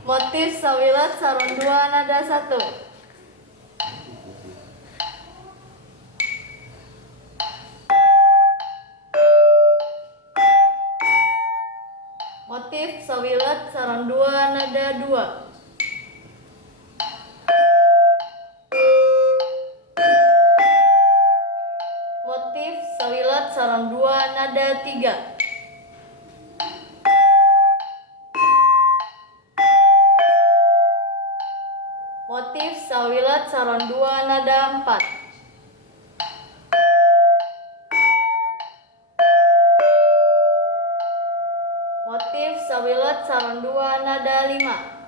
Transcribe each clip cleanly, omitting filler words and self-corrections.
Motif sawilat saron 2 nada 1. Motif sawilat saron 2 nada 2. Motif sawilat saron 2 nada 3. Motif sawilat saron 2 nada 4. Motif sawilat saron 2 nada 5.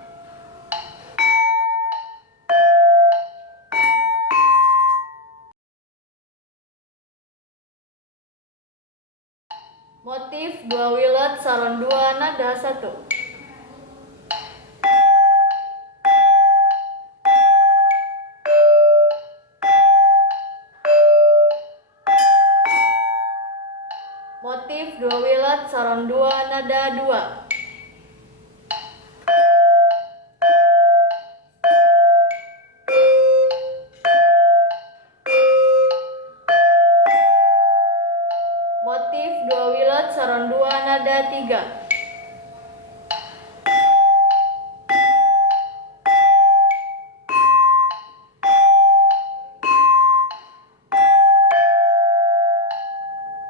Motif 2 wilat saron 2 nada 1. Motif 2 wilat saron 2 nada 2. Motif 2 wilat saron 2 nada 3.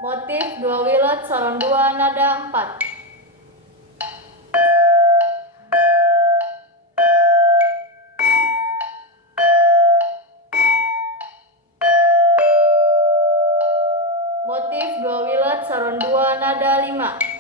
Motif 2 wilat saron 2 nada 4. Motif 2 wilat saron 2 nada 5.